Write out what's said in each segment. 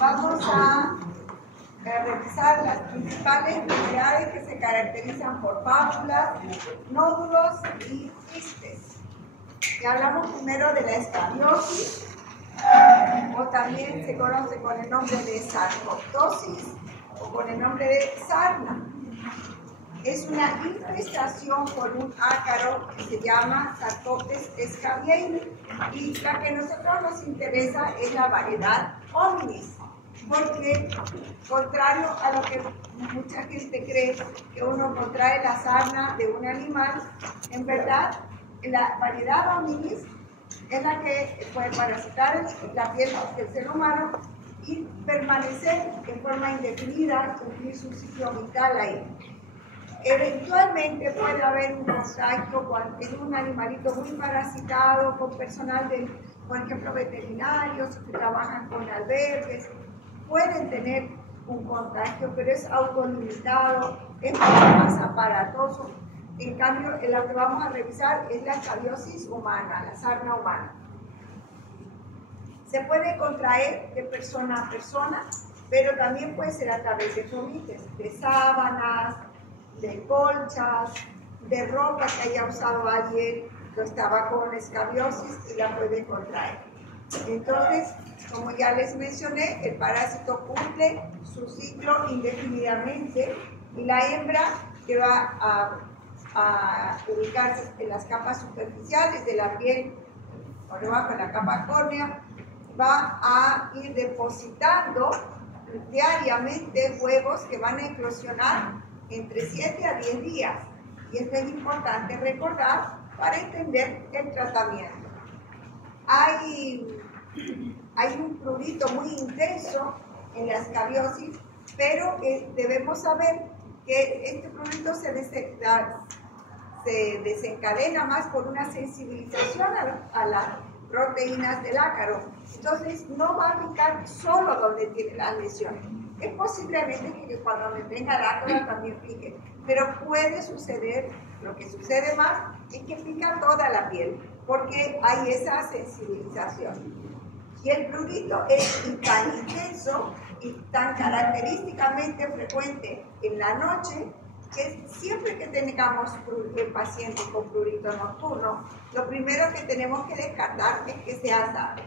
Vamos a revisar las principales enfermedades que se caracterizan por pápulas, nódulos y quistes. Y hablamos primero de la escabiosis, o también se conoce con el nombre de sarcoptosis o con el nombre de sarna. Es una infestación por un ácaro que se llama Sarcoptes scabiei, y la que a nosotros nos interesa es la variedad hominis, porque contrario a lo que mucha gente cree, que uno contrae la sarna de un animal, en verdad la variedad hominis es la que puede parasitar la piel del ser humano y permanecer en forma indefinida, cumplir su ciclo vital ahí. Eventualmente puede haber un contacto en un animalito muy parasitado con personal de, por ejemplo, veterinarios que trabajan con albergues. Pueden tener un contagio, pero es autolimitado, es mucho más aparatoso. En cambio, la que vamos a revisar es la escabiosis humana, la sarna humana. Se puede contraer de persona a persona, pero también puede ser a través de fomites, de sábanas, de colchas, de ropa que haya usado alguien que estaba con escabiosis y la puede contraer. Entonces, como ya les mencioné, el parásito cumple su ciclo indefinidamente y la hembra, que va a ubicarse en las capas superficiales de la piel, por debajo de la capa córnea, va a ir depositando diariamente huevos que van a eclosionar entre 7 a 10 días. Y esto es importante recordar para entender el tratamiento. Hay un prurito muy intenso en la escabiosis, pero debemos saber que este prurito se desencadena más por una sensibilización a las proteínas del ácaro. Entonces no va a picar solo donde tiene las lesiones. Es posiblemente que cuando me venga el ácaro también pique, pero puede suceder, lo que sucede más es que pica toda la piel, porque hay esa sensibilización. Y el prurito es tan intenso y tan característicamente frecuente en la noche, que siempre que tengamos el paciente con prurito nocturno, lo primero que tenemos que descartar es que sea SARS.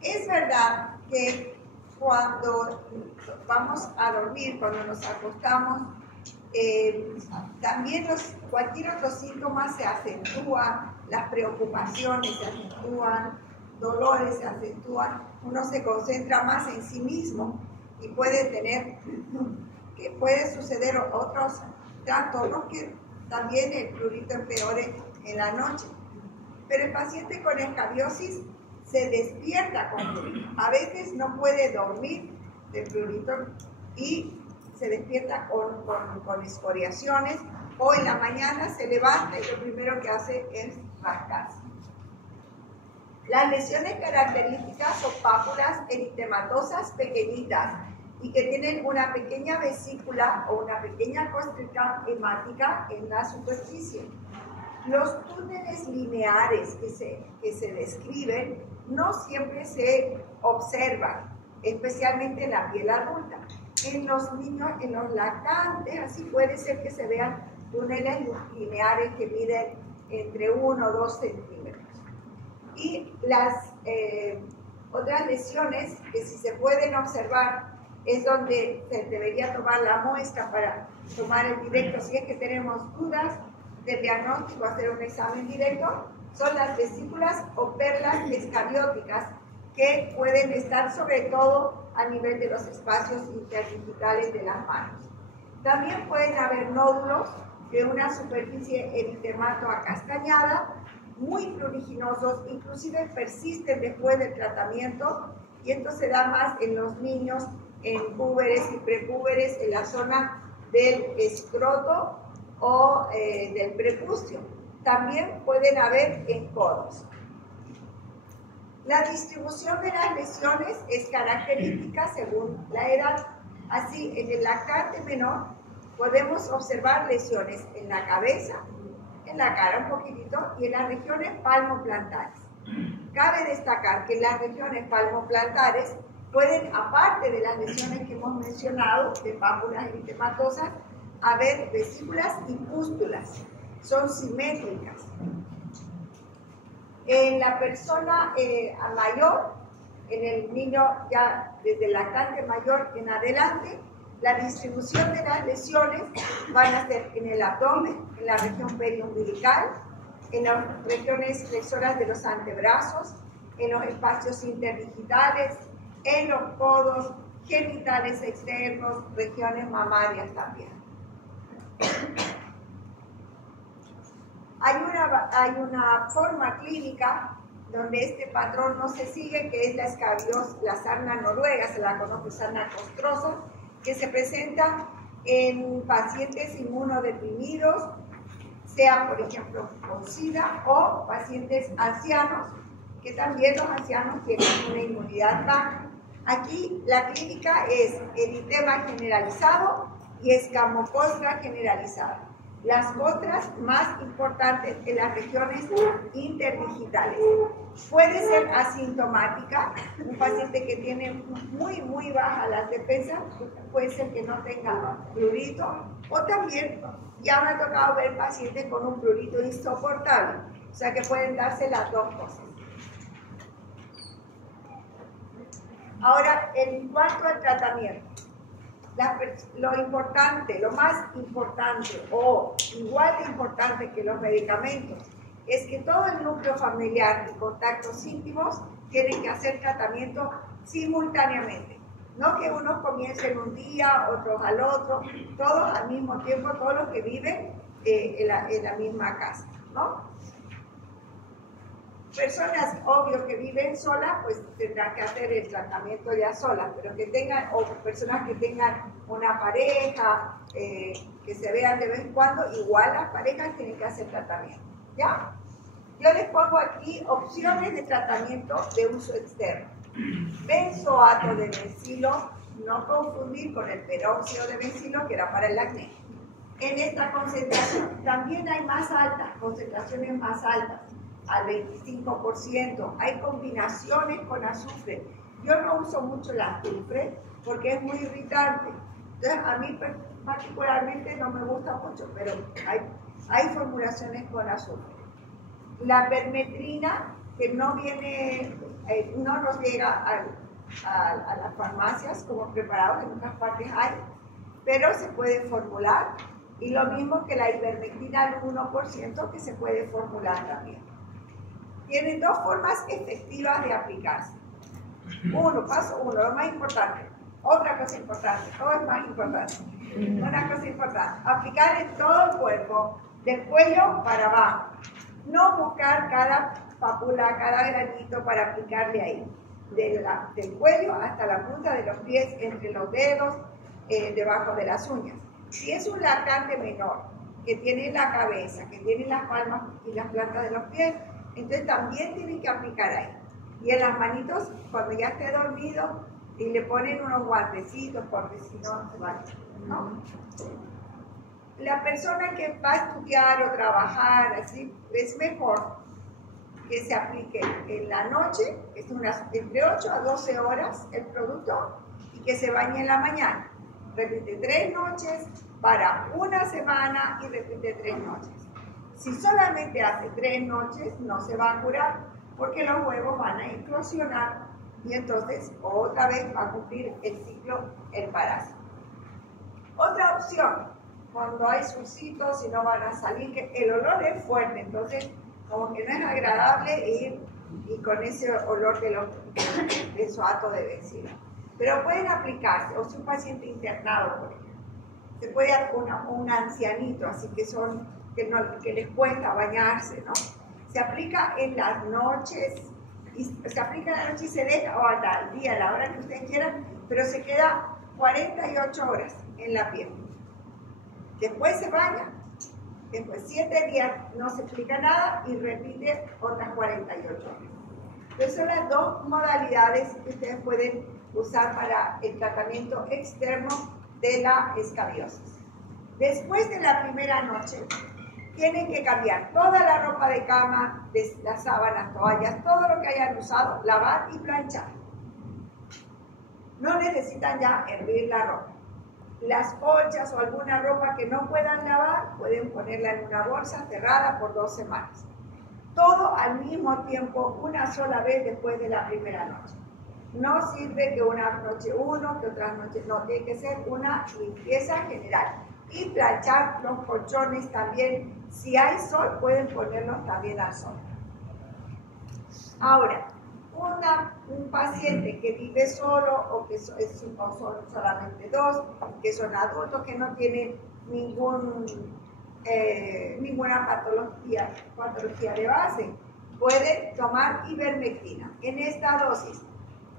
Es verdad que cuando vamos a dormir, cuando nos acostamos, también cualquier otro síntoma se acentúa, las preocupaciones se acentúan, dolores se acentúan, uno se concentra más en sí mismo y puede suceder otros trastornos que también el prurito empeore en la noche. Pero el paciente con escabiosis se despierta con prurito. A veces no puede dormir de prurito y se despierta con escoriaciones, o en la mañana se levanta y lo primero que hace es rascarse. Las lesiones características son pápulas eritematosas pequeñitas y que tienen una pequeña vesícula o una pequeña constricción hemática en la superficie. Los túneles lineares que se describen no siempre se observan, especialmente en la piel adulta. En los niños, en los lactantes, así puede ser que se vean túneles lineares que miden entre 1 o 2 centímetros. Y las otras lesiones que si se pueden observar es donde se debería tomar la muestra para tomar el directo, si es que tenemos dudas del diagnóstico, hacer un examen directo, son las vesículas o perlas escabióticas, que pueden estar sobre todo a nivel de los espacios interdigitales de las manos. También pueden haber nódulos de una superficie eritemato acastañada, muy pruriginosos, inclusive persisten después del tratamiento, y esto se da más en los niños, en púberes y prepúberes, en la zona del escroto o del prepucio. También pueden haber en codos. La distribución de las lesiones es característica según la edad. Así, en el lactante menor podemos observar lesiones en la cabeza, en la cara un poquitito y en las regiones palmoplantares. Cabe destacar que en las regiones palmoplantares Pueden, aparte de las lesiones que hemos mencionado, de pápulas eritematosas, haber vesículas y pústulas. Son simétricas. En la persona mayor, en el niño ya desde el lactante mayor en adelante, la distribución de las lesiones van a ser en el abdomen, en la región periumbilical, en las regiones flexoras de los antebrazos, en los espacios interdigitales, en los codos, genitales externos, regiones mamarias también. Hay una forma clínica donde este patrón no se sigue, que es la escabiosa, la sarna noruega, se la conoce sarna costrosa, que se presenta en pacientes inmunodeprimidos, sea por ejemplo con SIDA, o pacientes ancianos, que también los ancianos tienen una inmunidad baja. Aquí la clínica es eritema generalizado y escamocostra generalizada. Las costras más importantes en las regiones interdigitales. Puede ser asintomática, un paciente que tiene muy baja las defensas, puede ser que no tenga prurito, o también ya me ha tocado ver pacientes con un prurito insoportable, o sea que pueden darse las dos cosas. Ahora, en cuanto al tratamiento, lo más importante o igual de importante que los medicamentos es que todo el núcleo familiar y contactos íntimos tienen que hacer tratamiento simultáneamente. No que unos comiencen un día, otros al otro, todos al mismo tiempo, todos los que viven en la misma casa, ¿no? Personas, obvio, que viven solas, pues tendrán que hacer el tratamiento ya solas, pero que tengan, o personas que tengan una pareja, que se vean de vez en cuando, igual las parejas tienen que hacer tratamiento, ¿ya? Yo les pongo aquí opciones de tratamiento de uso externo. Benzoato de bencilo, no confundir con el peróxido de bencilo, que era para el acné. En esta concentración, también hay más altas, concentraciones más altas, al 25%. Hay combinaciones con azufre. Yo no uso mucho el azufre porque es muy irritante. Entonces, a mí particularmente no me gusta mucho, pero hay formulaciones con azufre. La permetrina, que no viene, no nos llega a las farmacias como preparados, en otras partes hay, pero se puede formular. Y lo mismo que la ivermectina al 1%, que se puede formular también. Tienen dos formas efectivas de aplicarse. Paso uno, lo más importante. Otra cosa importante, todo es más importante. Una cosa importante, aplicar en todo el cuerpo, del cuello para abajo. No buscar cada pápula, cada granito para aplicarle ahí. Del cuello hasta la punta de los pies, entre los dedos, debajo de las uñas. Si es un lactante menor, que tiene la cabeza, que tiene las palmas y las plantas de los pies, entonces también tienen que aplicar ahí. Y en las manitos, cuando ya esté dormido, y le ponen unos guantecitos, porque si no se va, ¿no? La persona que va a estudiar o trabajar, así, es mejor que se aplique en la noche, es entre 8 a 12 horas el producto, y que se bañe en la mañana. Repite 3 noches para una semana y repite 3 noches. Si solamente hace 3 noches, no se va a curar porque los huevos van a implosionar y entonces otra vez va a cumplir el ciclo el parásito. Otra opción, cuando hay surcitos y no van a salir, que el olor es fuerte, entonces como que no es agradable ir y con ese olor de benzoato de bencilo. Pero pueden aplicarse, o si un paciente internado, por ejemplo, se puede dar un ancianito, así que les cuesta bañarse, ¿no? Se aplica en las noches, y se aplica en la noche y se deja, o al día, a la hora que ustedes quieran, pero se queda 48 horas en la piel. Después se baña, después 7 días no se aplica nada y repite otras 48 horas. Entonces son las dos modalidades que ustedes pueden usar para el tratamiento externo de la escabiosis. Después de la primera noche, tienen que cambiar toda la ropa de cama, las sábanas, toallas, todo lo que hayan usado, lavar y planchar. no necesitan ya hervir la ropa. Las colchas o alguna ropa que no puedan lavar, pueden ponerla en una bolsa cerrada por 2 semanas. Todo al mismo tiempo, una sola vez después de la primera noche. No sirve que una noche uno, que otras noches no, tiene que ser una limpieza general. Y planchar los colchones también, si hay sol, pueden ponerlos también al sol. Ahora, un paciente que vive solo o que son solamente 2, que son adultos, que no tienen ninguna patología de base, puede tomar ivermectina. En esta dosis,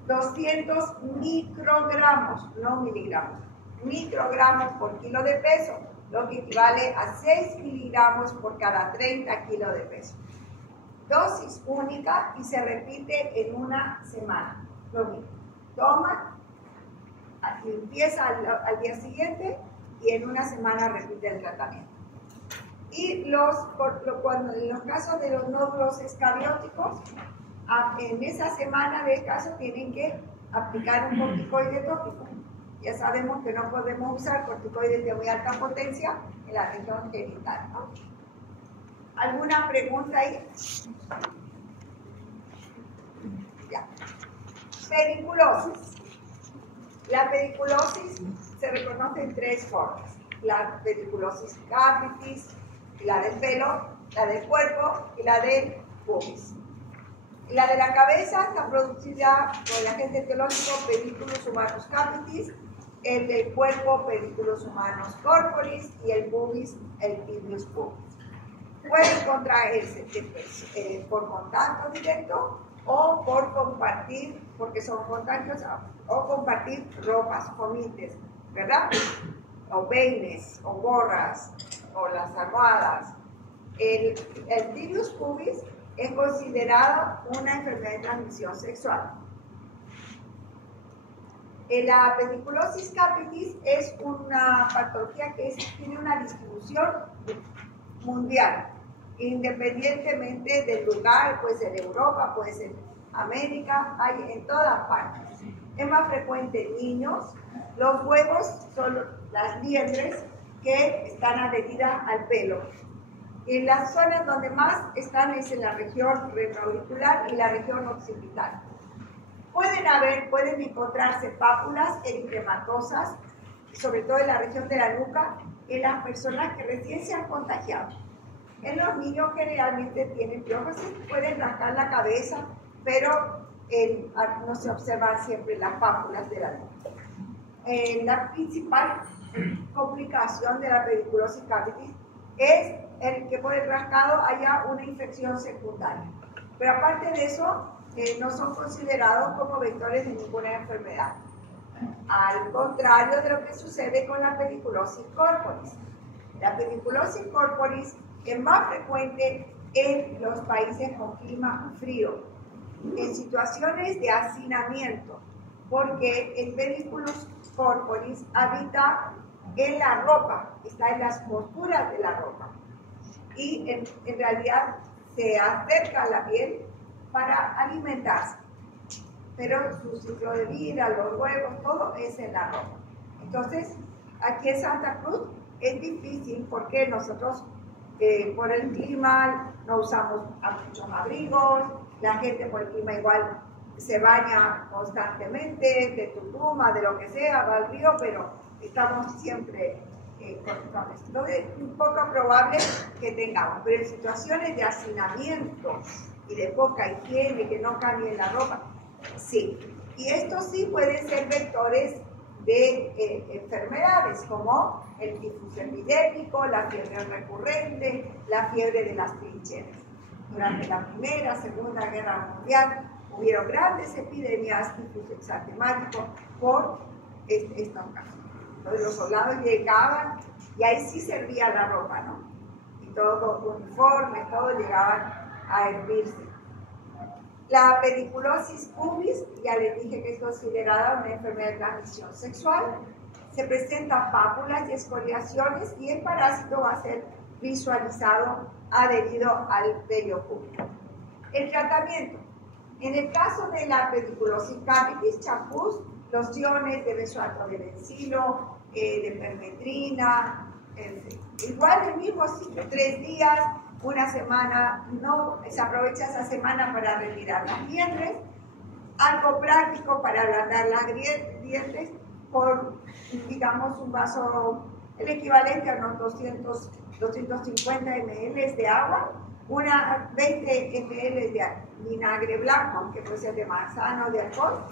200 microgramos, no miligramos, microgramos por kilo de peso, lo que equivale a 6 miligramos por cada 30 kilos de peso. Dosis única y se repite en una semana. Lo mismo. Toma, limpieza al día siguiente y en una semana repite el tratamiento. Y en los casos de los nódulos escarióticos, en esa semana de caso tienen que aplicar un corticoide tópico. Ya sabemos que no podemos usar corticoides de muy alta potencia en la región genital, ¿no? ¿Alguna pregunta ahí? Ya. Pediculosis. La pediculosis se reconoce en 3 formas. La pediculosis capitis, la del pelo, la del cuerpo y la del pubis. La de la cabeza está producida por el agente etiológico Pediculus humanus capitis, el del cuerpo Pediculus humanus corporis y el pubis, el tibius pubis. Pueden contraerse por contacto directo o por compartir, porque son contagios, o compartir ropas, comites, ¿verdad? O peines, o gorras, o las almohadas. El tibius pubis es considerado una enfermedad de transmisión sexual. La pediculosis capitis es una patología que tiene una distribución mundial, independientemente del lugar, puede ser Europa, puede ser América, hay en todas partes. Es más frecuente en niños. Los huevos son las liendres que están adheridas al pelo. En las zonas donde más están es en la región retroauricular y la región occipital. Pueden encontrarse pápulas eritematosas, sobre todo en la región de la nuca, en las personas que recién se han contagiado. En los niños generalmente tienen piojos y pueden rascar la cabeza, pero no se observan siempre las pápulas de la nuca. La principal complicación de la pediculosis capitis es el que por el rascado haya una infección secundaria. Pero aparte de eso, no son considerados como vectores de ninguna enfermedad. Al contrario de lo que sucede con la pediculosis corporis. La pediculosis corporis es más frecuente en los países con clima frío, en situaciones de hacinamiento, porque el pediculus corporis habita en la ropa, está en las costuras de la ropa y en realidad se acerca a la piel para alimentarse, pero su ciclo de vida, los huevos, todo es en la ropa. Entonces, aquí en Santa Cruz es difícil porque nosotros por el clima no usamos muchos abrigos, la gente por el clima igual se baña constantemente, de tutuma, de lo que sea, va al río, pero estamos siempre con esto. Entonces es un poco probable que tengamos, pero en situaciones de hacinamiento y de poca higiene, que no cambien la ropa, sí. Y estos sí pueden ser vectores de enfermedades como el tifus epidémico, la fiebre recurrente, la fiebre de las trincheras. Durante la Primera, Segunda Guerra Mundial hubieron grandes epidemias, tifus exantemático, por estos casos. Entonces los soldados llegaban y ahí sí servía la ropa, ¿no? Y todo uniforme, todo llegaban a hervirse. La pediculosis pubis, ya les dije que es considerada una enfermedad de transmisión sexual. Se presentan pápulas y escoriaciones y el parásito va a ser visualizado adherido al vello púbico. El tratamiento. En el caso de la pediculosis capitis, champús lociones de benzoato de bencilo, de permetrina, igual el mismo ciclo, 3 días, una semana, no se aprovecha esa semana para retirar las dientes, algo práctico para ablandar las dientes por, digamos, un vaso, el equivalente a unos 250 ml de agua, 20 ml de vinagre blanco, que puede ser de manzana o de alcohol,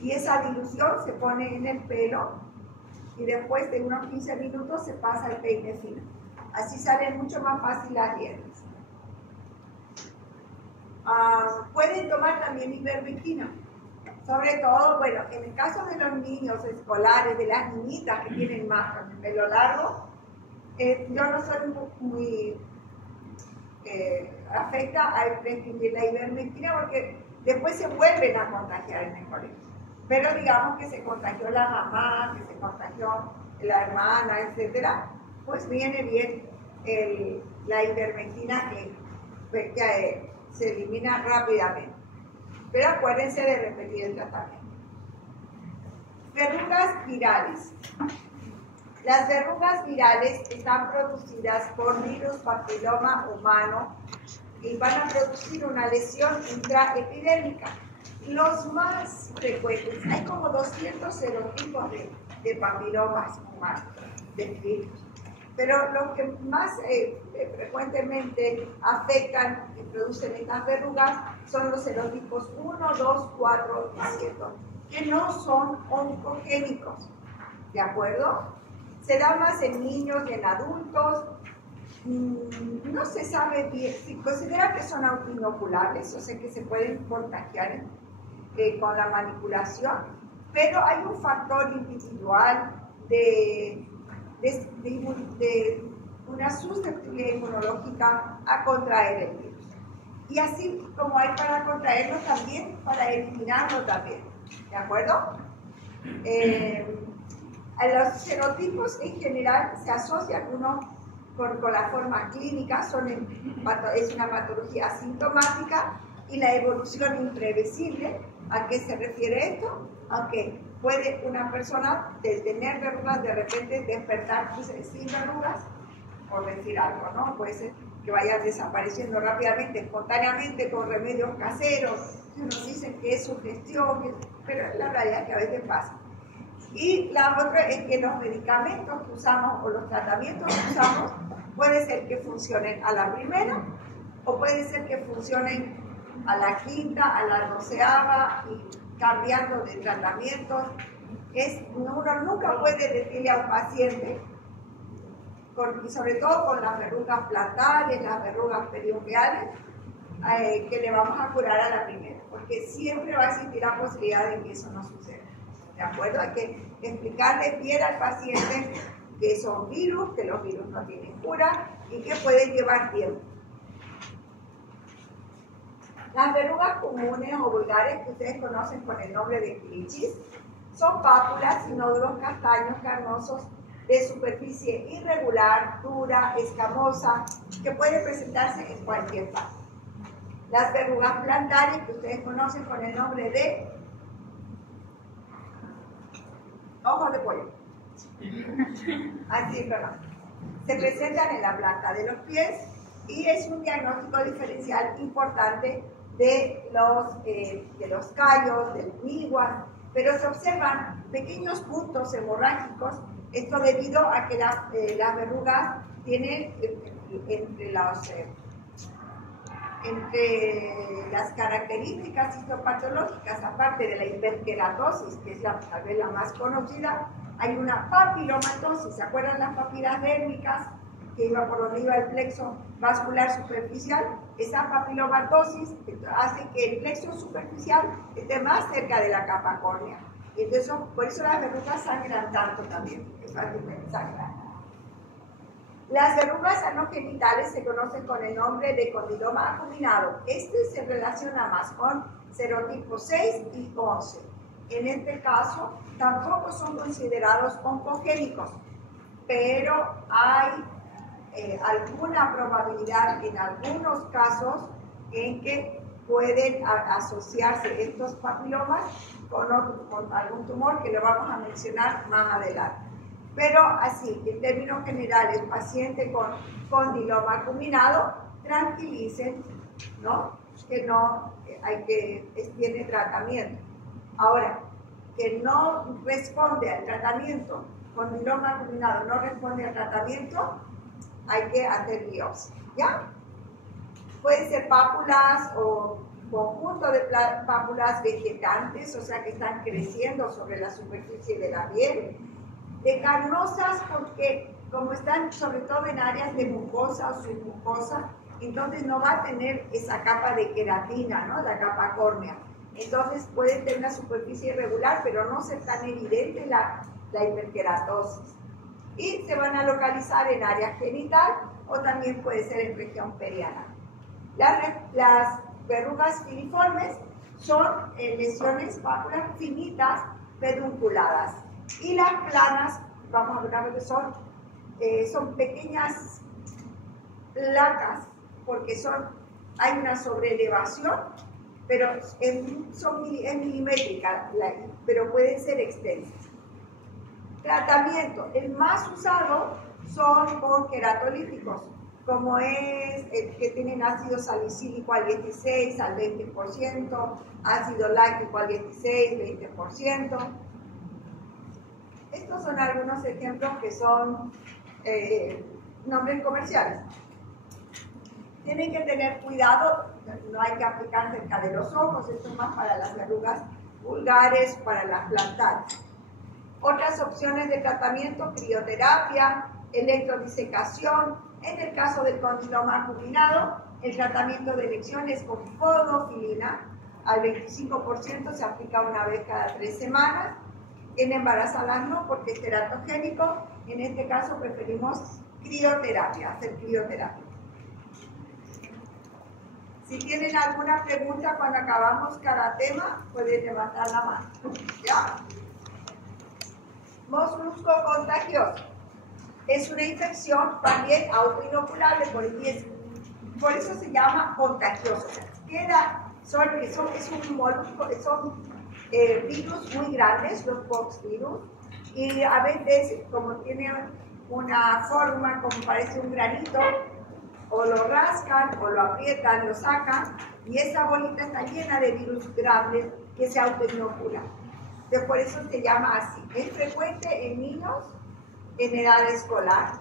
y esa dilución se pone en el pelo y después de unos 15 minutos se pasa el peine fino. Así salen mucho más fácil las dientes. Pueden tomar también ivermectina. Sobre todo, bueno, en el caso de los niños escolares, de las niñitas que tienen más con el pelo largo, yo no soy muy afecta a prescribir la ivermectina porque después se vuelven a contagiar en el colegio. Pero digamos que se contagió la mamá, que se contagió la hermana, etcétera, pues viene bien la ivermectina que se elimina rápidamente. Pero acuérdense de repetir el tratamiento. Verrugas virales. Las verrugas virales están producidas por virus papiloma humano y van a producir una lesión intraepidérmica. Los más frecuentes, hay como 200 serotipos de papilomas humanos descritos, pero los que más frecuentemente afectan y producen estas verrugas son los serotipos 1, 2, 4 y 7, que no son oncogénicos, ¿de acuerdo? Se da más en niños y en adultos. No se sabe bien, se considera que son autoinoculables, o sea que se pueden contagiar con la manipulación, pero hay un factor individual de una susceptibilidad inmunológica a contraer el virus. Y así como hay para contraerlo, también para eliminarlo también, ¿de acuerdo? Los serotipos en general se asocian uno con la forma clínica, es una patología asintomática y la evolución imprevisible. ¿A qué se refiere esto? Aunque puede una persona de tener verrugas de repente despertar sin verrugas, por decir algo, ¿no? Puede ser que vayan desapareciendo rápidamente, espontáneamente, con remedios caseros, que nos dicen que es sugestión, pero la realidad es que a veces pasa. Y la otra es que los medicamentos que usamos o los tratamientos que usamos puede ser que funcionen a la primera o puede ser que funcionen a la quinta, a la 12ª y cambiando de tratamientos. Uno nunca puede decirle a un paciente, y sobre todo con las verrugas plantares, las verrugas periungueales, que le vamos a curar a la primera, porque siempre va a existir la posibilidad de que eso no suceda. ¿De acuerdo? Hay que explicarle bien al paciente que son virus, que los virus no tienen cura y que pueden llevar tiempo. Las verrugas comunes o vulgares que ustedes conocen con el nombre de clichis son pápulas y nódulos castaños carnosos de superficie irregular, dura, escamosa, que pueden presentarse en cualquier parte. Las verrugas plantares que ustedes conocen con el nombre de ojos de pollo. Así, perdón. Se presentan en la planta de los pies y es un diagnóstico diferencial importante de los callos, del miguas, pero se observan pequeños puntos hemorrágicos, esto debido a que las verrugas tienen entre las características histopatológicas, aparte de la hiperkeratosis, que es tal vez la más conocida, hay una papilomatosis. ¿Se acuerdan las papilas dérmicas que iba por donde iba el plexo vascular superficial? Esa papilomatosis hace que el plexo superficial esté más cerca de la capa córnea. Y entonces, por eso las verrugas sangran tanto también, porque fácilmente sangran. Las verrugas anogenitales se conocen con el nombre de condiloma acuminado. Este se relaciona más con serotipos 6 y 11. En este caso, tampoco son considerados oncogénicos, pero hay alguna probabilidad en algunos casos en que pueden asociarse estos papilomas con algún tumor que lo vamos a mencionar más adelante. Pero así, en términos generales, paciente con condiloma acuminado, tranquilicen, ¿no? Que no tiene tratamiento. Ahora, que no responde al tratamiento, condiloma acuminado no responde al tratamiento, hay que hacer biopsia, ¿ya? Pueden ser pápulas o conjunto de pápulas vegetantes, o sea que están creciendo sobre la superficie de la piel, de carnosas porque como están sobre todo en áreas de mucosa o submucosa, entonces no va a tener esa capa de queratina, ¿no? La capa córnea. Entonces puede tener una superficie irregular, pero no ser tan evidente la hiperkeratosis. Y se van a localizar en área genital o también puede ser en región perianal. Las verrugas filiformes son lesiones pápulas finitas pedunculadas. Y las planas, vamos a hablar de son pequeñas placas porque hay una sobreelevación, pero es milimétrica, pero pueden ser extensas. Tratamiento, el más usado son con queratolíticos, como es el que tienen ácido salicílico al 16, al 20%, ácido láctico al 16, 20%. Estos son algunos ejemplos que son nombres comerciales. Tienen que tener cuidado, no hay que aplicar cerca de los ojos, esto es más para las verrugas vulgares, para las plantares. Otras opciones de tratamiento, crioterapia, electrodisecación. En el caso del condiloma acuminado, el tratamiento de elección es con podofilina, al 25% se aplica una vez cada 3 semanas. En embarazadas no, porque es teratogénico. En este caso preferimos crioterapia, hacer crioterapia. Si tienen alguna pregunta cuando acabamos cada tema, pueden levantar la mano. ¿Ya? Moslusco contagioso. Es una infección también autoinoculable por el 10. Por eso se llama contagioso. Es un molusco, son virus muy grandes, los poxvirus, y a veces, como tienen una forma como parece un granito, o lo rascan, o lo aprietan, lo sacan, y esa bolita está llena de virus grandes que se autoinoculan. Entonces, por eso se llama así. Es frecuente en niños en edad escolar.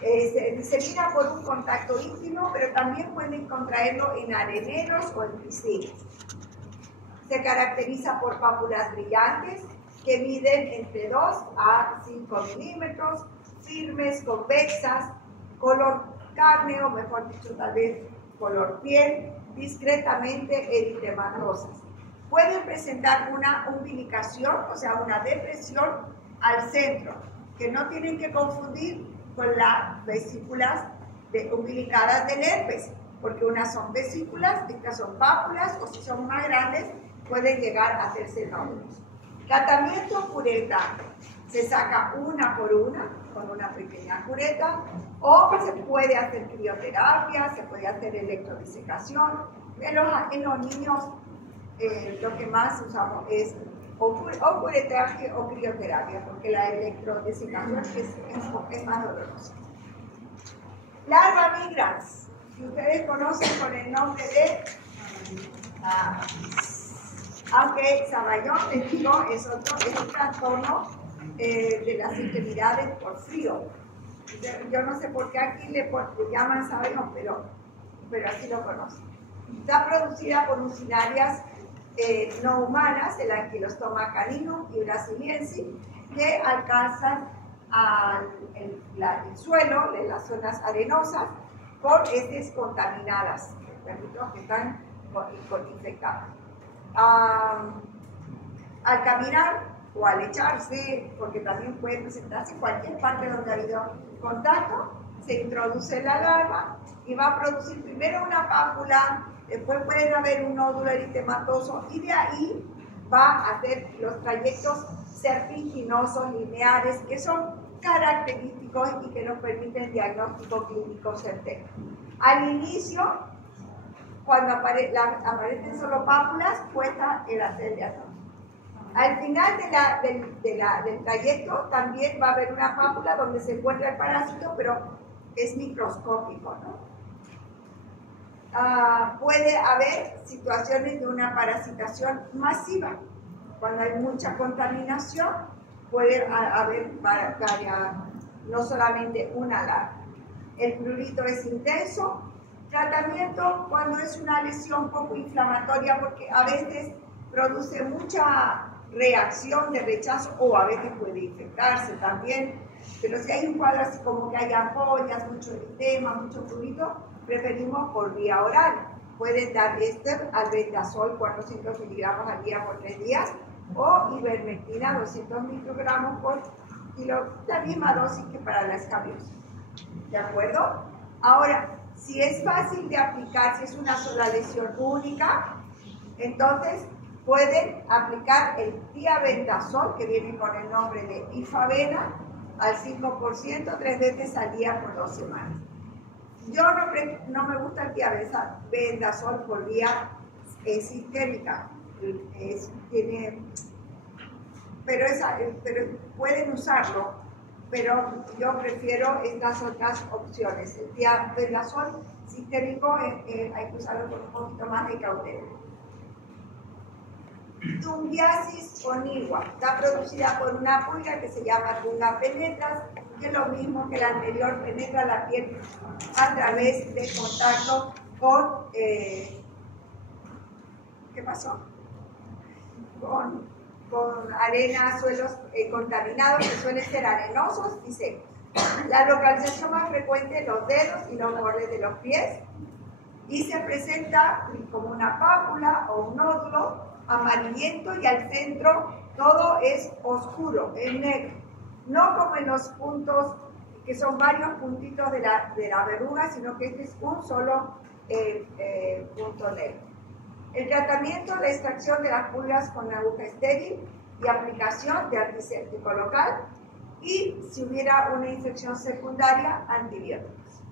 Se disemina por un contacto íntimo, pero también pueden contraerlo en areneros o en piscinas. Se caracteriza por pápulas brillantes que miden entre 2 a 5 milímetros, firmes, convexas, color carne o mejor dicho tal vez color piel, discretamente eritematosas. Pueden presentar una umbilicación, o sea una depresión al centro, que no tienen que confundir con las vesículas umbilicadas del herpes, porque unas son vesículas, estas son pápulas, o si son más grandes, pueden llegar a hacerse nódulos. Tratamiento cureta. Se saca una por una, con una pequeña cureta, o se puede hacer crioterapia, se puede hacer electrodisecación. En los niños lo que más usamos es o curetaje o crioterapia, porque la electrodisecación es más dolorosa. Larva migrans, que ustedes conocen con el nombre de aunque Saballón, les digo, es un trastorno de las extremidades por frío. Yo no sé por qué aquí le llaman Saballón, pero así lo conocen. Está producida por uncinarias no humanas, el Ankylostoma caninum y brasiliensis, que alcanzan el suelo de las zonas arenosas por heces contaminadas, perritos que están infectados. Al caminar o al echarse, porque también puede presentarse en cualquier parte donde ha habido contacto, se introduce la larva y va a producir primero una pápula, después puede haber un nódulo eritematoso y de ahí va a hacer los trayectos serpinginosos lineares que son característicos y que nos permiten diagnóstico clínico certero. Al inicio, cuando aparecen solo pápulas, cuesta el hacer diagnóstico. Al final del trayecto también va a haber una pápula donde se encuentra el parásito, pero es microscópico, ¿no? Puede haber situaciones de una parasitación masiva. Cuando hay mucha contaminación, puede haber no solamente una larva. El prurito es intenso. Tratamiento cuando es una lesión poco inflamatoria, porque a veces produce mucha reacción de rechazo o a veces puede infectarse también. Pero si hay un cuadro así como que hay ampollas, mucho eritema, mucho prurito, preferimos por vía oral. Pueden dar albendazol 400 miligramos al día por 3 días o ivermectina 200 microgramos por kilo, la misma dosis que para la escabiosis. ¿De acuerdo? Ahora, si es fácil de aplicar, si es una sola lesión única, entonces pueden aplicar el tiabendazol, que viene con el nombre de Ifavena, al 5%, 3 veces al día por 2 semanas. Yo no me gusta el tiabendazol por vía sistémica, pero pueden usarlo, pero yo prefiero estas otras opciones. El tiabendazol sistémico hay que usarlo con un poquito más de cautela. Tungiasis onigua está producida por una pulga que se llama Tunga penetras, que es lo mismo que la anterior, penetra la piel a través de contacto con ¿qué pasó? Con arena, suelos contaminados que suelen ser arenosos y secos. La localización más frecuente en los dedos y los bordes de los pies, y se presenta como una pápula o un nódulo amarillento, y al centro todo es oscuro, es negro, no como en los puntos que son varios puntitos de la verruga, sino que este es un solo punto negro. El tratamiento, la extracción de las pulgas con aguja estéril y aplicación de antiséptico local, y si hubiera una infección secundaria, antibióticos.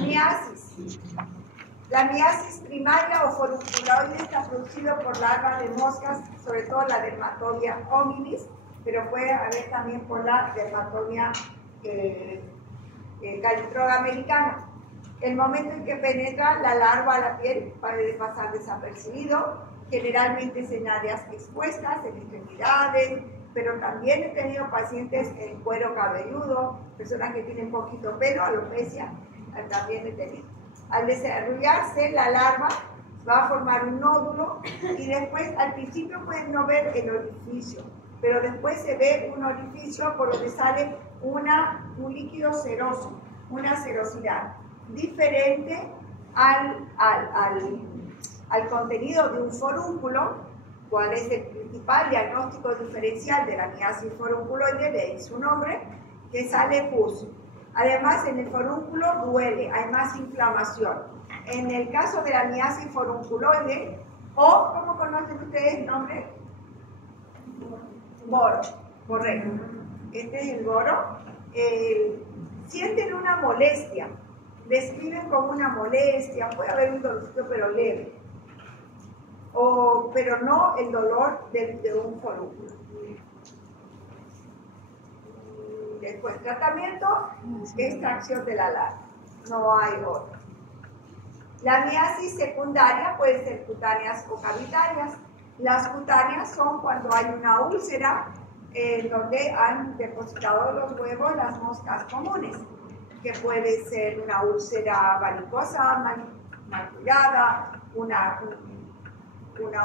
Miasis. La miasis primaria o forunculoide está producido por larvas de moscas, sobre todo la Dermatobia hominis, pero puede haber también por la Dermatobia Calitroga americana. El momento en que penetra la larva a la piel puede pasar desapercibido, generalmente es en áreas expuestas, en extremidades, pero también he tenido pacientes en cuero cabelludo, personas que tienen poquito pelo, alopecia, también he tenido. Al desarrollarse, la larva va a formar un nódulo y después, al principio pueden no ver el orificio, pero después se ve un orificio por donde sale un líquido ceroso, una cerosidad, diferente al contenido de un forúnculo. ¿Cuál es el principal diagnóstico diferencial de la miasis forunculoide? De su nombre, que sale pus. Además, en el forúnculo duele, hay más inflamación. En el caso de la miasis forunculoide, o, ¿cómo conocen ustedes el nombre? Boro, correcto. Este es el boro. Sienten una molestia, describen como una molestia, puede haber un dolorcito pero leve, pero no el dolor de un forúnculo. Después, tratamiento, extracción de la larva, no hay otro. La miasis secundaria puede ser cutáneas o cavitarias. Las cutáneas son cuando hay una úlcera donde han depositado los huevos las moscas comunes, que puede ser una úlcera varicosa, maculada, una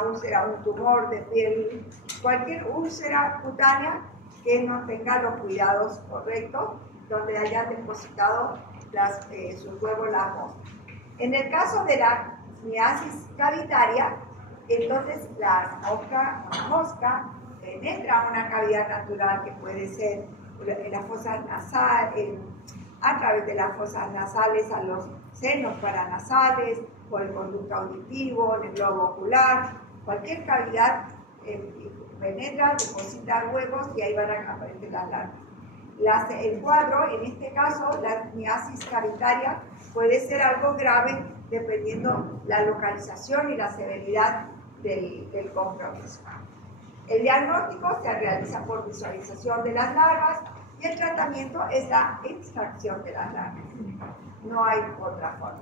úlcera, un tumor de piel, cualquier úlcera cutánea que no tenga los cuidados correctos, donde hayan depositado sus huevos las moscas. En el caso de la miasis cavitaria, entonces la mosca penetra una cavidad natural que puede ser en las fosas nasales, a través de las fosas nasales a los senos paranasales, por el conducto auditivo, en el globo ocular, cualquier cavidad penetra, deposita huevos y ahí van a aparecer las larvas. El cuadro, en este caso, la miasis cavitaria, puede ser algo grave dependiendo la localización y la severidad del compromiso. El diagnóstico se realiza por visualización de las larvas y el tratamiento es la extracción de las larvas. No hay otra forma.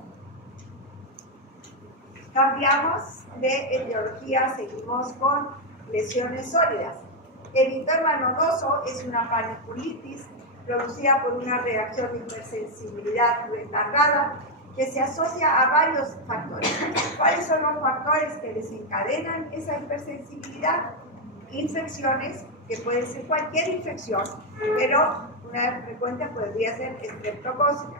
Cambiamos de etiología, seguimos con lesiones sólidas. El eritema nodoso es una paniculitis producida por una reacción de hipersensibilidad retardada que se asocia a varios factores. ¿Cuáles son los factores que desencadenan esa hipersensibilidad? Infecciones, que puede ser cualquier infección, pero una frecuente podría ser estreptocócica.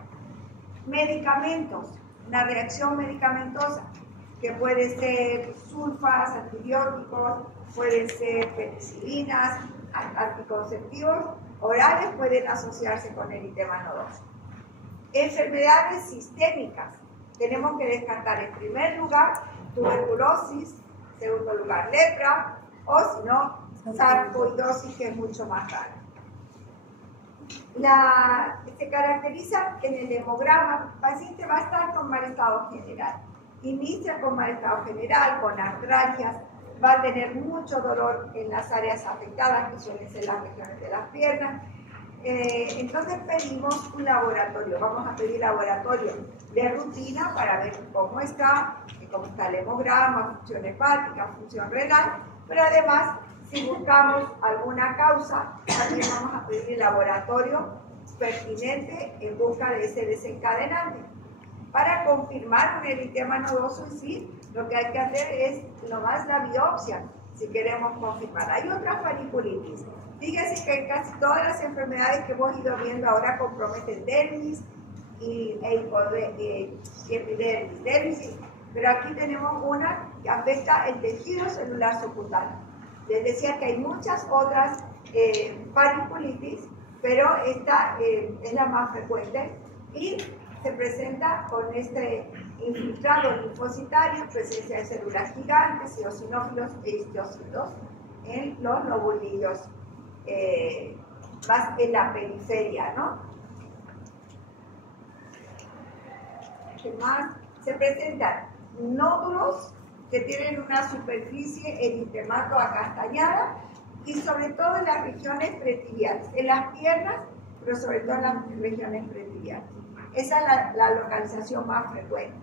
Medicamentos, una reacción medicamentosa, que puede ser sulfas, antibióticos, pueden ser penicilinas, anticonceptivos orales, pueden asociarse con el eritema nodoso. Enfermedades sistémicas, tenemos que descartar en primer lugar tuberculosis, en segundo lugar lepra, o si no, sarcoidosis, que es mucho más rara. Se caracteriza en el hemograma, el paciente va a estar con mal estado general. Inicia con mal estado general, con artralgias, va a tener mucho dolor en las áreas afectadas, que suelen ser las regiones de las piernas. Entonces pedimos un laboratorio, vamos a pedir laboratorio de rutina para ver cómo está el hemograma, función hepática, función renal, pero además, si buscamos alguna causa, también vamos a pedir el laboratorio pertinente en busca de ese desencadenante. Para confirmar un eritema nodoso en sí, lo que hay que hacer es nomás la biopsia, si queremos confirmar. Hay otras paniculitis. Fíjense que casi todas las enfermedades que hemos ido viendo ahora comprometen dermis y epidermis, pero aquí tenemos una que afecta el tejido celular subcutáneo. Les decía que hay muchas otras paniculitis, pero esta es la más frecuente y se presenta con este infiltrado linfocitario, presencia de células gigantes, eosinófilos e histocitos en los lobulillos, más en la periferia, ¿no? ¿Qué más? Se presentan nódulos que tienen una superficie eritemato acastañada y sobre todo en las regiones pretibiales, en las piernas, pero sobre todo en las regiones pretibiales. Esa es la localización más frecuente.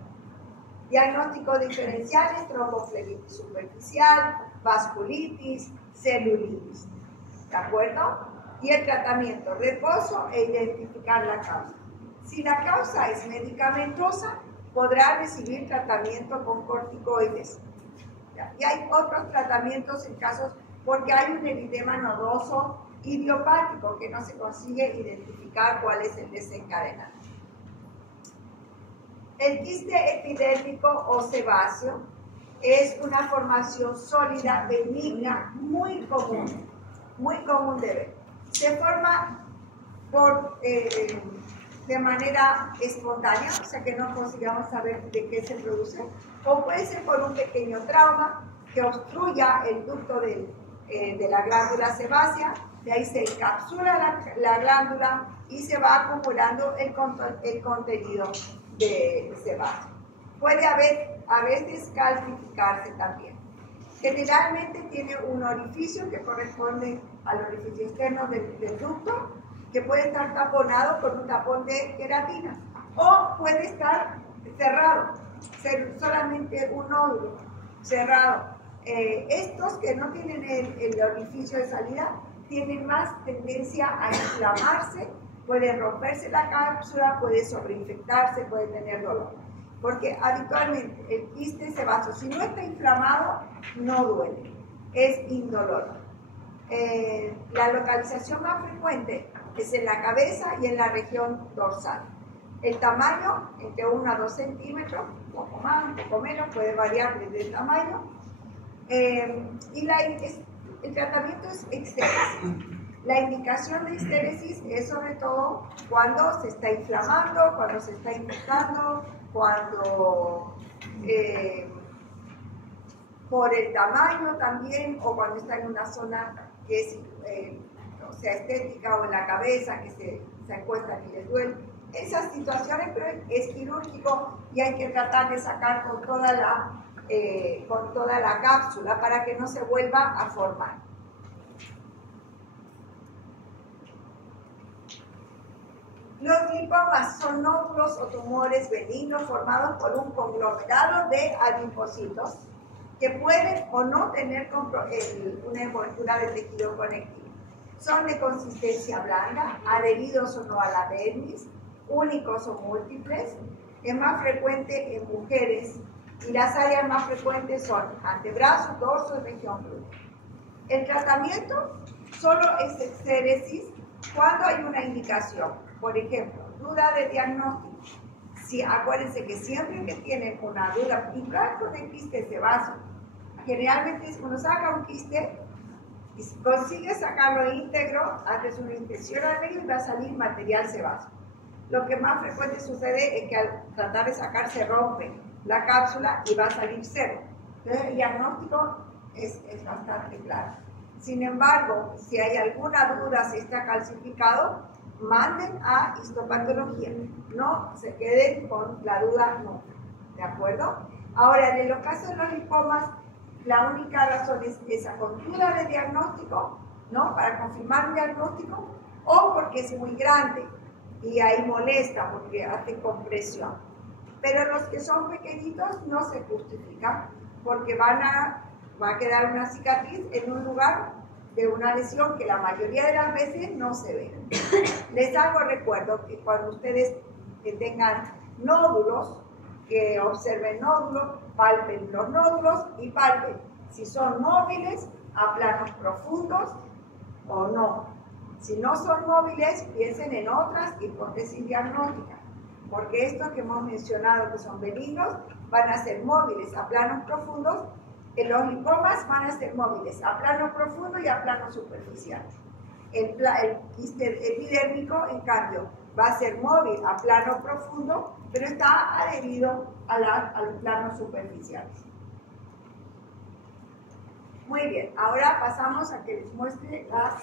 Diagnóstico diferenciales, tromboflebitis superficial, vasculitis, celulitis. ¿De acuerdo? Y el tratamiento, reposo e identificar la causa. Si la causa es medicamentosa, podrá recibir tratamiento con corticoides. Y hay otros tratamientos en casos porque hay un eritema nodoso idiopático que no se consigue identificar cuál es el desencadenante. El quiste epidérmico o sebáceo es una formación sólida, benigna, muy común de ver. Se forma de manera espontánea, o sea que no consigamos saber de qué se produce, o puede ser por un pequeño trauma que obstruya el ducto de la glándula sebácea, de ahí se encapsula la glándula y se va acumulando el contenido de sebáceo. Puede a veces calcificarse también. Generalmente tiene un orificio que corresponde al orificio externo del ducto, que puede estar taponado con un tapón de queratina, o puede estar cerrado, ser solamente un nódulo cerrado. Estos que no tienen el orificio de salida tienen más tendencia a inflamarse, puede romperse la cápsula, puede sobreinfectarse, puede tener dolor. Porque habitualmente el quiste sebáceo, si no está inflamado, no duele, es indoloro. La localización más frecuente es en la cabeza y en la región dorsal. El tamaño, entre 1 a 2 centímetros, un poco más, un poco menos, puede variar desde el tamaño. Y el tratamiento es extéresis. La indicación de extéresis es sobre todo cuando se está inflamando, cuando se está infectando, cuando por el tamaño también, o cuando está en una zona que es, o sea, estética, o en la cabeza, que se acuestan y les duele. esas situaciones, pero es quirúrgico y hay que tratar de sacar con toda la cápsula para que no se vuelva a formar. Los linfomas son nódulos o tumores benignos formados por un conglomerado de adipocitos que pueden o no tener una envoltura de tejido conectivo. Son de consistencia blanda, adheridos o no a la dermis, únicos o múltiples, es más frecuente en mujeres y las áreas más frecuentes son antebrazo, dorso y región glútea. El tratamiento solo es exéresis cuando hay una indicación. Por ejemplo, duda de diagnóstico. Acuérdense que siempre que tienen una duda, igual con el quiste sebáceo, generalmente uno saca un quiste y si consigue sacarlo íntegro, haces una inspección al medio y va a salir material sebáceo. Lo que más frecuente sucede es que al tratar de sacar se rompe la cápsula y va a salir cero. Entonces el diagnóstico es bastante claro. Sin embargo, si hay alguna duda si está calcificado, manden a histopatología. No se queden con la duda nunca. ¿De acuerdo? Ahora, en los casos de los linfomas, la única razón es esa conducta de diagnóstico, ¿no? Para confirmar un diagnóstico, o porque es muy grande y ahí molesta porque hace compresión. Pero los que son pequeñitos no se justifican porque va a quedar una cicatriz en un lugar de una lesión que la mayoría de las veces no se ve. Les hago recuerdo que cuando ustedes tengan nódulos, que observen nódulos, palpen los nódulos y palpen si son móviles a planos profundos o no. Si no son móviles, piensen en otras hipótesis diagnósticas, porque estos que hemos mencionado que son benignos van a ser móviles a planos profundos. Los linfomas van a ser móviles a plano profundo y a plano superficial. El quiste epidérmico, en cambio, va a ser móvil a plano profundo, pero está adherido a los planos superficiales. Muy bien, ahora pasamos a que les muestre las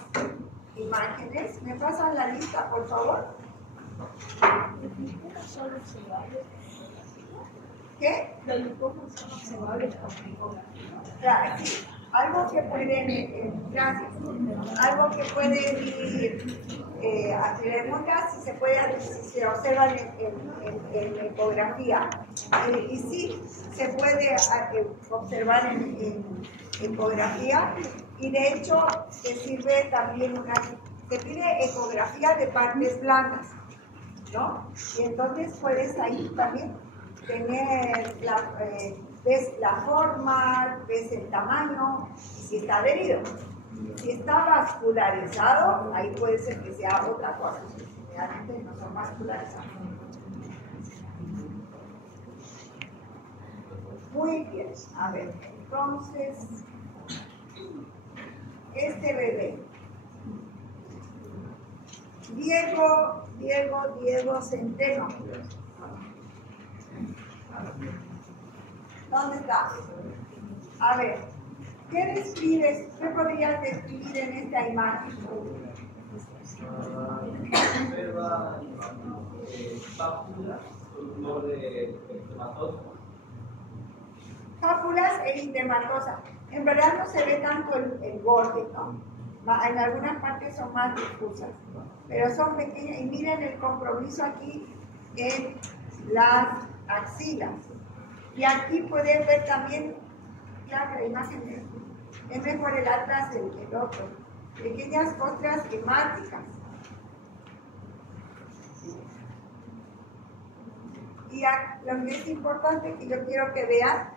imágenes. ¿Me pasan la lista, por favor? ¿Qué? Los linfomas son observables con ecografía. Claro, sí. Algo que pueden, gracias, algo que pueden ir a preguntas si se observan en ecografía. Y sí, se puede observar en ecografía, y de hecho se sirve también se pide ecografía de partes blandas, ¿no? Y entonces puedes ahí también tener ves la forma, ves el tamaño, y si está adherido. Si está vascularizado, ahí puede ser que sea otra cosa. Realmente no son vascularizados. Muy bien, a ver, entonces, este bebé, Diego Centeno. ¿Dónde está? A ver, ¿qué podrías describir en esta imagen? Observa pápulas, tumor de ectematosa. Pápulas e ectematosa. En verdad no se ve tanto el borde, ¿no? En algunas partes son más difusas, pero son pequeñas. Y miren el compromiso aquí en las axilas. Y aquí pueden ver también, claro, la imagen es mejor el atrás del otro, pequeñas costras hemáticas. Y lo que es importante que yo quiero que vean,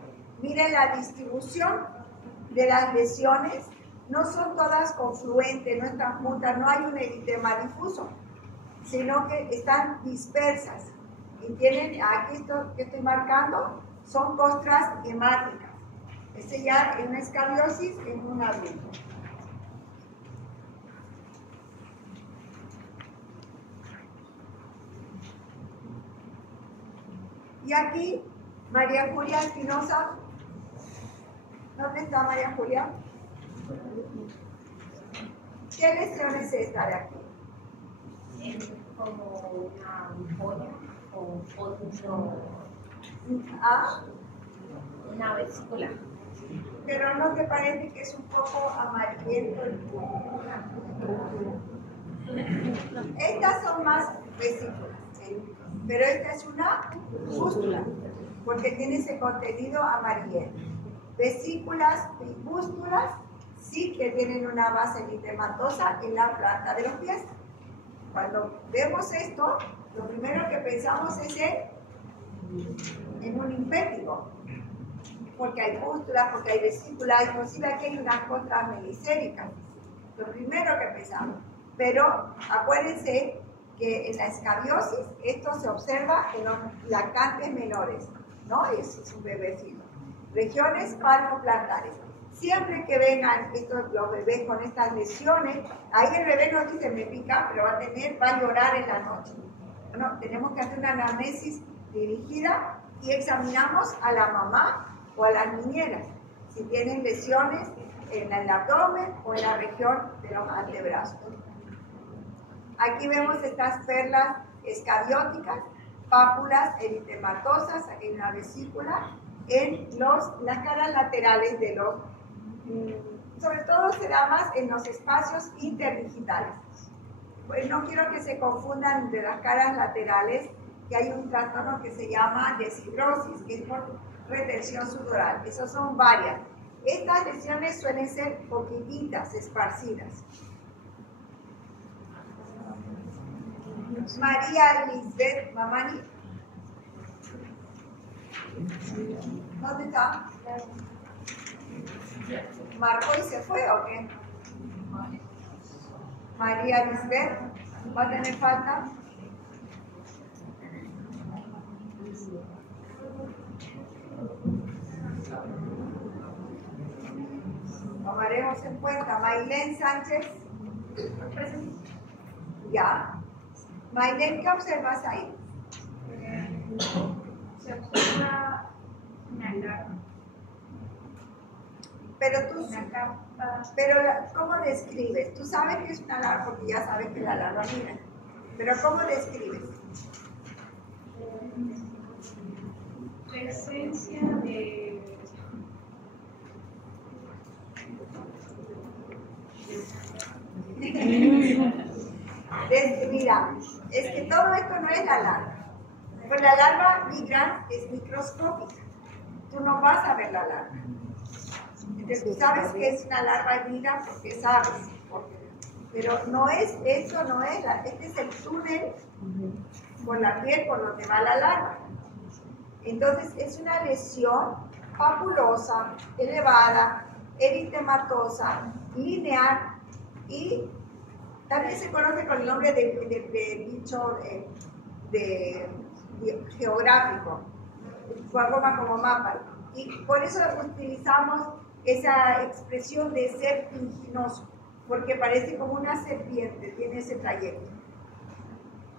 miren la distribución de las lesiones, no son todas confluentes, no están juntas, no hay un eritema difuso, sino que están dispersas. Y tienen, aquí esto que estoy marcando, son costras hemáticas. Este ya es una escabiosis en un adulto. Y aquí, María Julia Espinosa. ¿Dónde está María Julia? ¿Qué lesión es esta de aquí? como una ampolla o otro, ¿Ah? una vesícula. Pero ¿no te parece que es un poco amarillento el punto? Estas son más vesículas, ¿sí? Pero esta es una pústula, porque tiene ese contenido amarillento. Vesículas y pústulas sí que tienen una base eritematosa en la planta de los pies. Cuando vemos esto, lo primero que pensamos es en un impétigo, porque hay pústulas, porque hay vesículas, inclusive aquí hay unas costras melicéricas. Lo primero que pensamos. Pero acuérdense que en la escabiosis esto se observa en los lactantes menores, ¿no? Es un bebecito. Regiones palmoplantares. Siempre que vengan los bebés con estas lesiones, ahí el bebé no dice me pica, pero va a llorar en la noche. Bueno, tenemos que hacer una anamnesis dirigida y examinamos a la mamá o a las niñeras si tienen lesiones en el abdomen o en la región de los antebrazos. Aquí vemos estas perlas escabióticas, pápulas eritematosas, aquí hay una vesícula, en las caras laterales de los, sobre todo se da más en los espacios interdigitales. Pues no quiero que se confundan de las caras laterales, que hay un trastorno que se llama deshidrosis, que es por retención sudoral. Esas son varias. Estas lesiones suelen ser poquititas, esparcidas. María Lisbeth Mamani. ¿Dónde está? ¿Marcó y se fue o qué? María Lisbeth, ¿va a tener falta? Tomaremos en cuenta. Maylén Sánchez. Ya. Maylén, ¿qué observas ahí? Se observa una alarma. Pero ¿cómo describes? Tú sabes que es una alarma porque ya sabes que la alarma mira. Pero ¿cómo describes? Presencia de Mira, es que todo esto no es la larva. Pues la larva migrans es microscópica. Tú no vas a ver la larva. Entonces tú sabes que es una larva migra porque sabes. Pero no es, eso no es, este es el túnel por la piel por donde va la larva. Entonces es una lesión papulosa, elevada, eritematosa, lineal y también se conoce con el nombre de bicho geográfico, forma como mapa. Y por eso utilizamos esa expresión de serpinginoso, porque parece como una serpiente, tiene ese trayecto.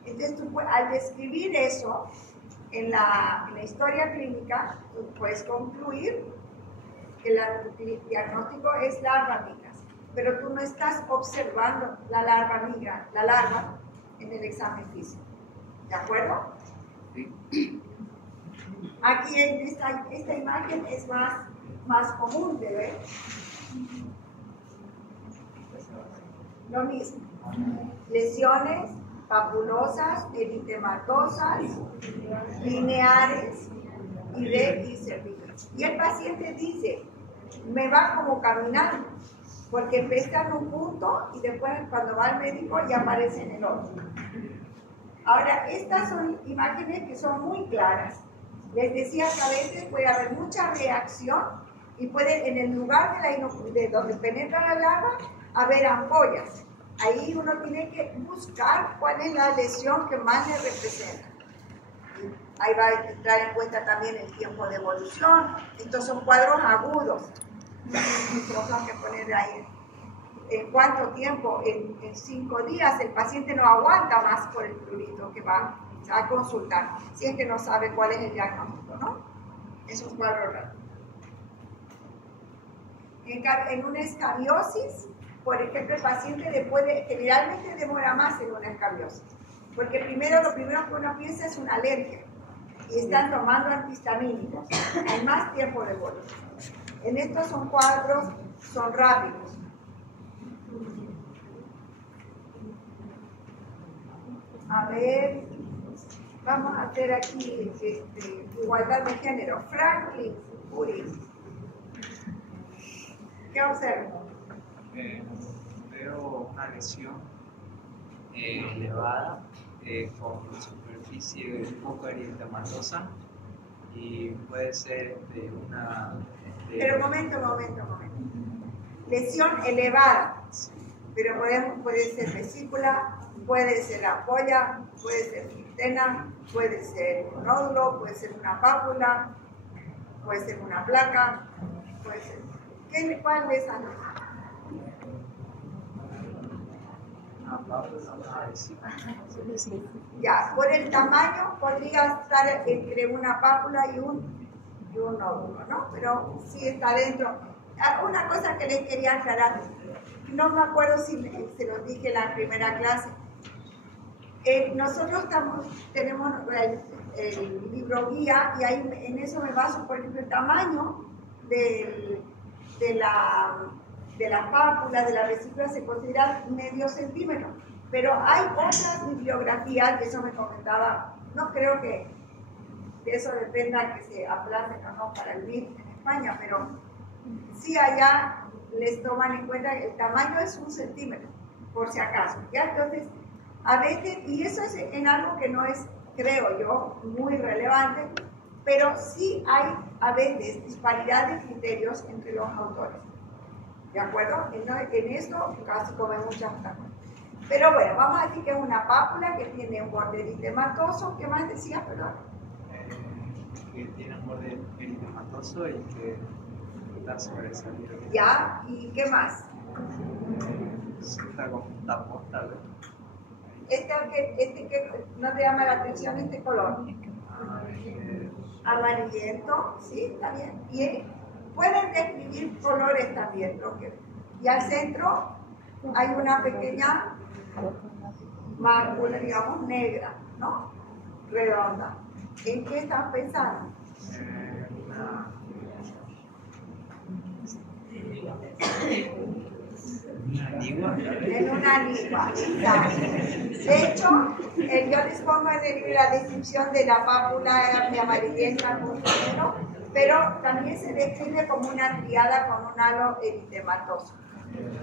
Entonces tú al describir eso en la historia clínica, tú puedes concluir que el diagnóstico es larva migra, pero tú no estás observando la larva migra, la larva en el examen físico. ¿De acuerdo? Aquí en esta imagen es más común de ver. Lo mismo. Lesiones papulosas, eritematosas, lineares y de cervicales. Y el paciente dice, me va como caminando, porque empieza en un punto y después cuando va al médico ya aparece en el otro. Ahora, estas son imágenes que son muy claras. Les decía que a veces puede haber mucha reacción y puede en el lugar de donde penetra la larva haber ampollas. Ahí uno tiene que buscar cuál es la lesión que más le representa. Ahí va a entrar en cuenta también el tiempo de evolución. Estos son cuadros agudos. Tenemos que poner ahí en cuánto tiempo, en 5 días el paciente no aguanta más por el prurito que va a consultar, si es que no sabe cuál es el diagnóstico, ¿no? Es un cuadro raro. En una escabiosis, por ejemplo, el paciente generalmente demora más en una escabiosis. Porque lo primero que uno piensa es una alergia y están tomando antihistamínicos. Hay más tiempo de evolución. En estos son cuadros, son rápidos. A ver, vamos a hacer aquí igualdad de género. Franklin Uri, ¿qué observo? Veo una lesión elevada con superficie un poco eritematosa y puede ser de una... Pero momento. Lesión elevada, Sí. pero puede ser vesícula, puede ser ampolla, puede ser fintena, puede ser un nódulo, puede ser una pápula, puede ser una placa, puede ser... ¿Cuál es esa? Ya, por el tamaño podría estar entre una pápula y un nódulo, ¿no? Pero sí está dentro. Una cosa que les quería aclarar, no me acuerdo si se los dije en la primera clase. Nosotros tenemos el libro guía y ahí en eso me baso, por ejemplo, el tamaño de la pápula, de la vesícula se considera medio centímetro. Pero hay otras bibliografías, y eso me comentaba, no creo que de eso dependa que se aplacen o no para el MIR en España, pero sí allá les toman en cuenta que el tamaño es 1 centímetro, por si acaso. ¿Ya? Entonces, a veces, y eso es en algo que no es, creo yo, muy relevante, pero sí hay a veces disparidad de criterios entre los autores. ¿De acuerdo? En esto casi como en muchas otras cosas. Pero bueno, vamos a decir que es una pápula que tiene un borde eritematoso. ¿Qué más decías, perdón? Que tiene un borde eritematoso y que está sobresalido. Ya, ¿y qué más? Está como un tapón, tal vez. Que no te llama la atención este color. Amarillento, sí, está bien. Y pueden describir colores también. Y al centro hay una pequeña mácula, digamos, negra, ¿no? Redonda. ¿En qué están pensando? En una lengua. De hecho, yo les pongo en el libro la descripción de la pápula de amarillenta con negro, pero también se describe como una triada con un halo eritematoso.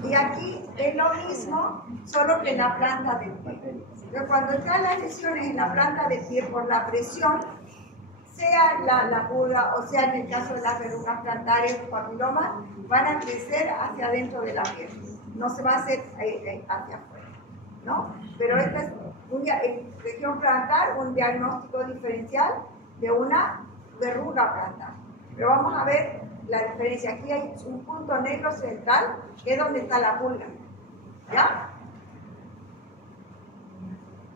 Y aquí es lo mismo, solo que en la planta del pie. Pero cuando están las lesiones en la planta del pie por la presión, sea la pulga o sea en el caso de las verrugas plantares o papilomas, van a crecer hacia adentro de la piel. No se va a hacer hacia afuera, ¿no? Pero esta es en región plantar, un diagnóstico diferencial de una verruga plantar. Pero vamos a ver la diferencia. Aquí hay un punto negro central, que es donde está la pulga. ¿Ya?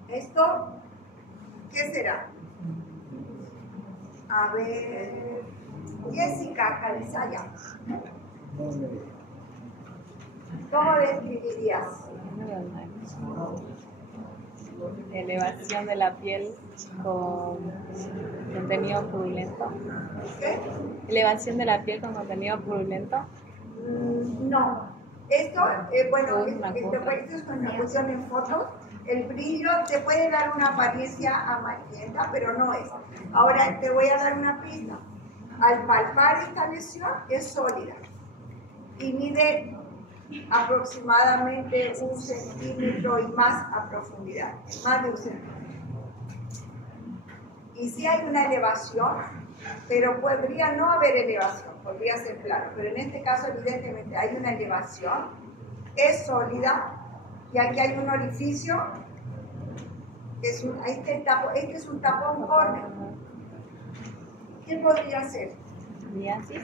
¿Esto qué será? A ver, Jessica Calizaya. ¿Cómo describirías? Elevación de la piel con contenido purulento. ¿Qué? Elevación de la piel con contenido purulento. No. Esto, bueno, Es una esto cosa. es una cuestión en fotos. El brillo te puede dar una apariencia amarillenta, pero no es. Ahora te voy a dar una pista. Al palpar esta lesión es sólida y mide aproximadamente 1 centímetro y más a profundidad, más de 1 centímetro. Y sí hay una elevación, pero podría no haber elevación, podría ser plano, pero en este caso evidentemente hay una elevación, es sólida, y aquí hay un orificio, este es un tapón córneo. ¿Qué podría ser? Miasis.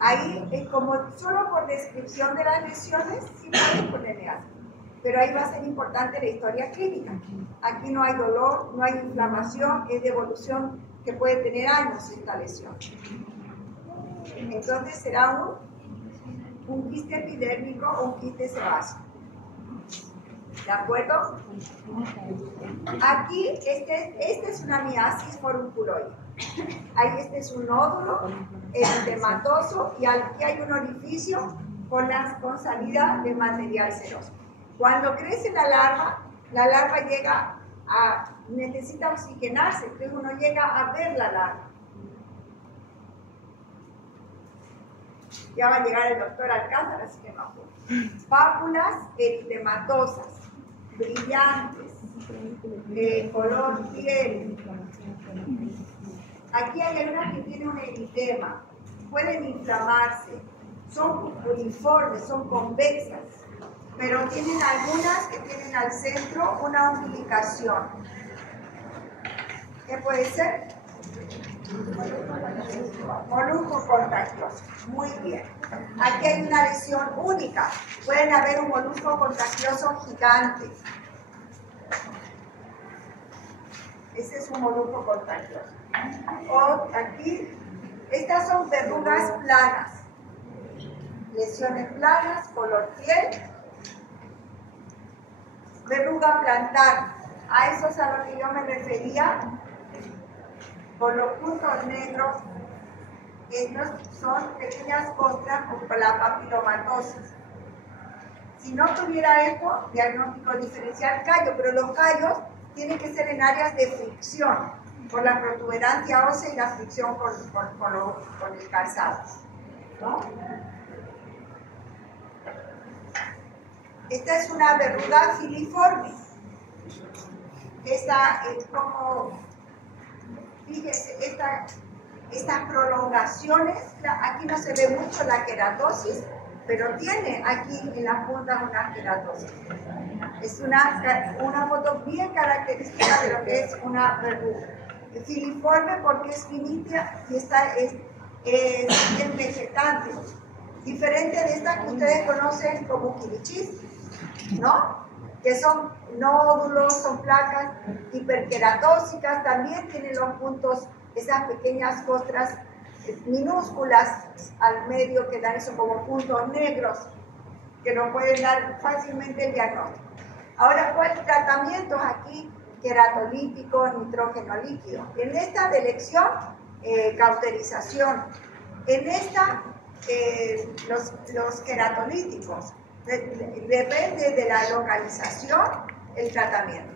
Ahí es como solo por descripción de las lesiones, sí pueden ponerle así. Pero ahí va a ser importante la historia clínica. Aquí no hay dolor, no hay inflamación, es de evolución que puede tener años esta lesión. Entonces será un quiste epidérmico o un quiste sebáceo. ¿De acuerdo? Aquí, este es una miasis forunculoide. Ahí este es un nódulo eritematoso y aquí hay un orificio con salida de material seroso. Cuando crece la larva necesita oxigenarse, entonces uno llega a ver la larva. Ya va a llegar el doctor Alcázar, así que no apuro. Pápulas eritematosas, brillantes, color piel. Aquí hay algunas que tienen un eritema, pueden inflamarse, son uniformes, son convexas, pero tienen algunas que tienen al centro una umbilicación. ¿Qué puede ser? Molusco contagioso. Muy bien. Aquí hay una lesión única. Pueden haber un molusco contagioso gigante. Ese es un molusco contagioso. O aquí, estas son verrugas planas. Lesiones planas, color piel. Verruga plantar. A eso es a lo que yo me refería. Con los puntos negros, estos son pequeñas costras por la papilomatosis. Si no tuviera esto, diagnóstico diferencial callo, pero los callos tienen que ser en áreas de fricción, por la protuberancia ósea y la fricción con el calzado, ¿no? Esta es una verruga filiforme. Esta es como... Fíjense, estas prolongaciones, aquí no se ve mucho la queratosis, pero tiene aquí en la punta una queratosis. Es una foto bien característica de lo que es una verruga. Filiforme porque es finita y es vegetante. Diferente de esta que ustedes conocen como quilichis, ¿no? Que son nódulos, son placas hiperqueratóxicas, también tienen los puntos, esas pequeñas costras minúsculas al medio que dan eso como puntos negros, que nos pueden dar fácilmente el diagnóstico. Ahora, ¿cuáles tratamientos aquí? Queratolítico, nitrógeno líquido. En esta de elección, cauterización. En esta, los queratolíticos. Depende de la localización, el tratamiento.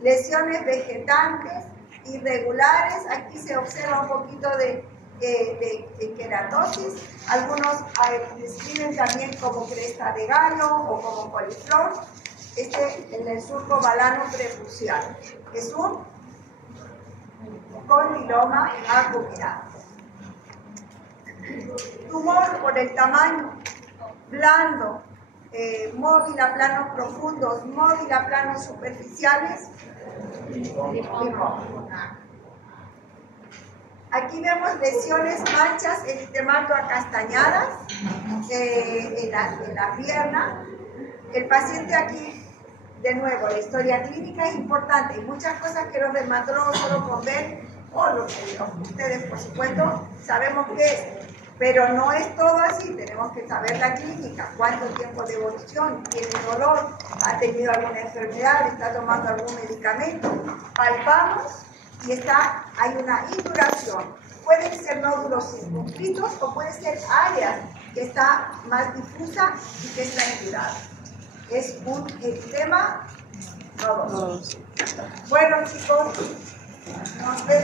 Lesiones vegetantes, irregulares, aquí se observa un poquito de queratosis. Algunos describen también como cresta de gallo o como coliflor. En el surco balano prepucial. Es un condiloma acuminado. Tumor por el tamaño, blando, móvil a planos profundos, móvil a planos superficiales, aquí vemos lesiones, manchas, eritemato acastañadas en la pierna. El paciente aquí, de nuevo, la historia clínica es importante. Hay muchas cosas que los dermatólogos solo con ver, o lo que ustedes, por supuesto, sabemos qué es. Pero no es todo así, tenemos que saber la clínica, cuánto tiempo de evolución, tiene dolor, ha tenido alguna enfermedad, está tomando algún medicamento. Palpamos y hay una induración. Pueden ser nódulos circunscritos o pueden ser áreas que está más difusa y que está indurada. Es un eritema nodoso. Bueno, chicos, nos vemos.